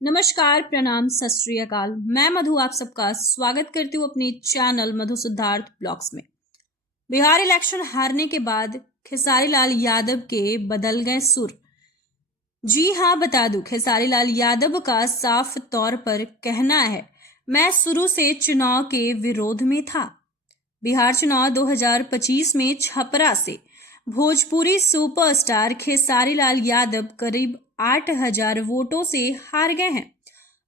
नमस्कार, प्रणाम, सत श्री अकाल। मैं मधु आप सबका स्वागत करती हूँ अपने चैनल मधु सिद्धार्थ ब्लॉग्स में। बिहार इलेक्शन हारने के बाद खेसारी लाल यादव के बदल गए सुर। जी हाँ, बता दूं, खेसारी लाल यादव का साफ तौर पर कहना है, मैं शुरू से चुनाव के विरोध में था। बिहार चुनाव 2025 में छपरा से भोजपुरी सुपरस्टार खेसारी लाल यादव करीब 8,000 वोटों से हार गए हैं।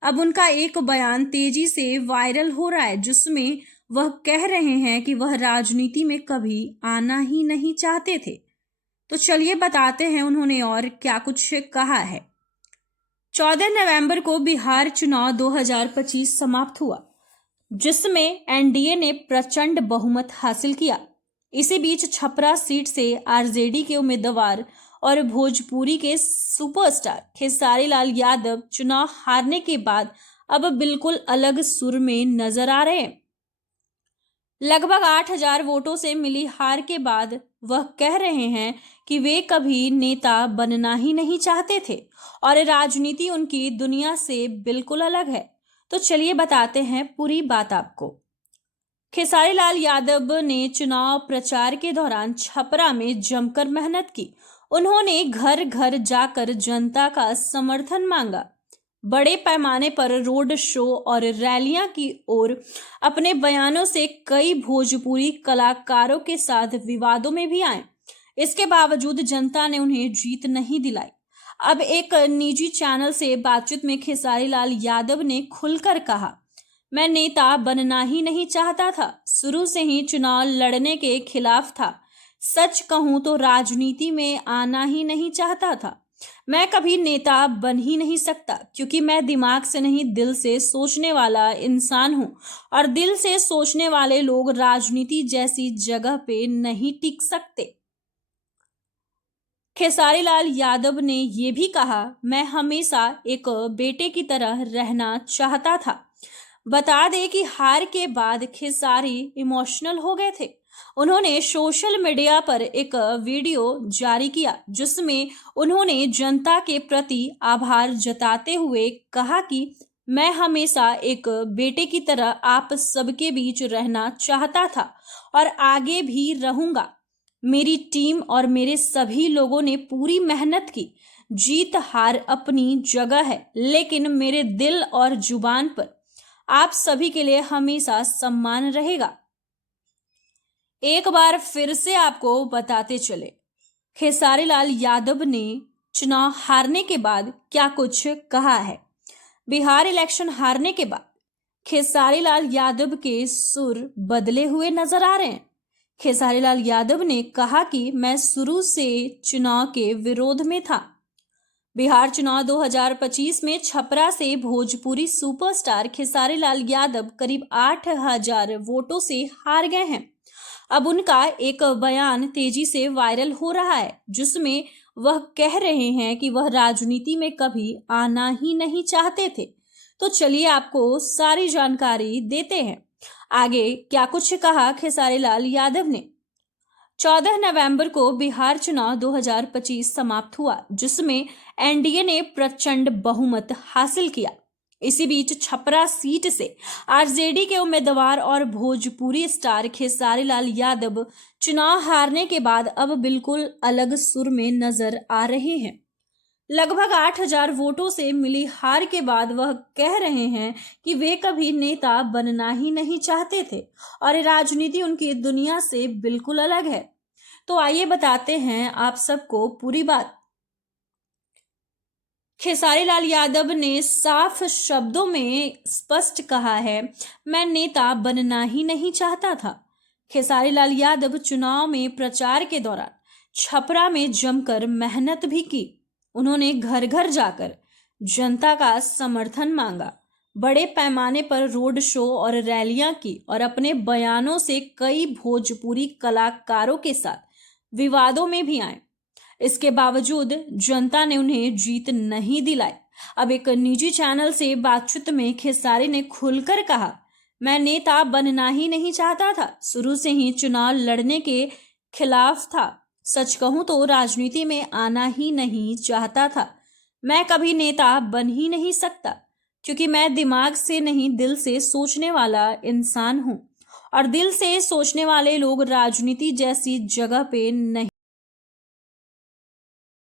अब उनका एक बयान तेजी से वायरल हो रहा है, जिसमें वह कह रहे हैं कि वह राजनीति में कभी आना ही नहीं चाहते थे। तो चलिए बताते हैं उन्होंने और क्या कुछ कहा है। 14 नवंबर को बिहार चुनाव 2025 समाप्त हुआ, जिसमें एनडीए ने प्रचंड बहुमत हासिल किया। इसी बीच छपरा सीट से आरजेडी के उम्मीदवार और भोजपुरी के सुपरस्टार खेसारी लाल यादव चुनाव हारने के बाद अब बिल्कुल अलग सुर में नजर आ रहे हैं। लगभग 8,000 वोटों से मिली हार के बाद वह कह रहे हैं कि वे कभी नेता बनना ही नहीं चाहते थे और राजनीति उनकी दुनिया से बिल्कुल अलग है। तो चलिए बताते हैं पूरी बात आपको। खेसारी लाल यादव ने चुनाव प्रचार के दौरान छपरा में जमकर मेहनत की। उन्होंने घर घर जाकर जनता का समर्थन मांगा, बड़े पैमाने पर रोड शो और रैलियां की और अपने बयानों से कई भोजपुरी कलाकारों के साथ विवादों में भी आए। इसके बावजूद जनता ने उन्हें जीत नहीं दिलाई। अब एक निजी चैनल से बातचीत में खेसारी लाल यादव ने खुलकर कहा, मैं नेता बनना ही नहीं चाहता था, शुरू से ही चुनाव लड़ने के खिलाफ था। सच कहूं तो राजनीति में आना ही नहीं चाहता था। मैं कभी नेता बन ही नहीं सकता, क्योंकि मैं दिमाग से नहीं दिल से सोचने वाला इंसान हूं और दिल से सोचने वाले लोग राजनीति जैसी जगह पे नहीं टिक सकते। खेसारी लाल यादव ने यह भी कहा, मैं हमेशा एक बेटे की तरह रहना चाहता था। बता दें कि हार के बाद खेसारी इमोशनल हो गए थे। उन्होंने सोशल मीडिया पर एक वीडियो जारी किया, जिसमें उन्होंने जनता के प्रति आभार जताते हुए कहा कि मैं हमेशा एक बेटे की तरह आप सबके बीच रहना चाहता था और आगे भी रहूंगा। मेरी टीम और मेरे सभी लोगों ने पूरी मेहनत की। जीत हार अपनी जगह है, लेकिन मेरे दिल और जुबान पर आप सभी के लिए हमेशा सम्मान रहेगा। एक बार फिर से आपको बताते चले, खेसारी लाल यादव ने चुनाव हारने के बाद क्या कुछ कहा है। बिहार इलेक्शन हारने के बाद खेसारी लाल यादव के सुर बदले हुए नजर आ रहे हैं। खेसारी लाल यादव ने कहा कि मैं शुरू से चुनाव के विरोध में था। बिहार चुनाव 2025 में छपरा से भोजपुरी सुपरस्टार खेसारी लाल यादव करीब 8,000 वोटों से हार गए हैं। अब उनका एक बयान तेजी से वायरल हो रहा है, जिसमें वह कह रहे हैं कि वह राजनीति में कभी आना ही नहीं चाहते थे। तो चलिए आपको सारी जानकारी देते हैं। आगे क्या कुछ कहा खेसारी लाल यादव ने। 14 नवंबर को बिहार चुनाव 2025 समाप्त हुआ, जिसमें एनडीए ने प्रचंड बहुमत हासिल किया। इसी बीच छपरा सीट से आरजेडी के उम्मीदवार और भोजपुरी स्टार खेसारी लाल यादव चुनाव हारने के बाद अब बिल्कुल अलग सुर में नजर आ रहे हैं। लगभग 8,000 वोटों से मिली हार के बाद वह कह रहे हैं कि वे कभी नेता बनना ही नहीं चाहते थे और राजनीति उनकी दुनिया से बिल्कुल अलग है। तो आइए बताते हैं आप सबको पूरी बात। खेसारी लाल यादव ने साफ शब्दों में स्पष्ट कहा है, मैं नेता बनना ही नहीं चाहता था। खेसारी लाल यादव चुनाव में प्रचार के दौरान छपरा में जमकर मेहनत भी की। उन्होंने घर घर जाकर जनता का समर्थन मांगा, बड़े पैमाने पर रोड शो और रैलियां की और अपने बयानों से कई भोजपुरी कलाकारों के साथ विवादों में भी आए। इसके बावजूद जनता ने उन्हें जीत नहीं दिलाई। अब एक निजी चैनल से बातचीत में खेसारी ने खुलकर कहा, मैं नेता बनना ही नहीं चाहता था, शुरू से ही चुनाव लड़ने के खिलाफ था। सच कहूं तो राजनीति में आना ही नहीं चाहता था। मैं कभी नेता बन ही नहीं सकता, क्योंकि मैं दिमाग से नहीं दिल से सोचने वाला इंसान हूँ। और दिल से सोचने वाले लोग राजनीति जैसी जगह पे नहीं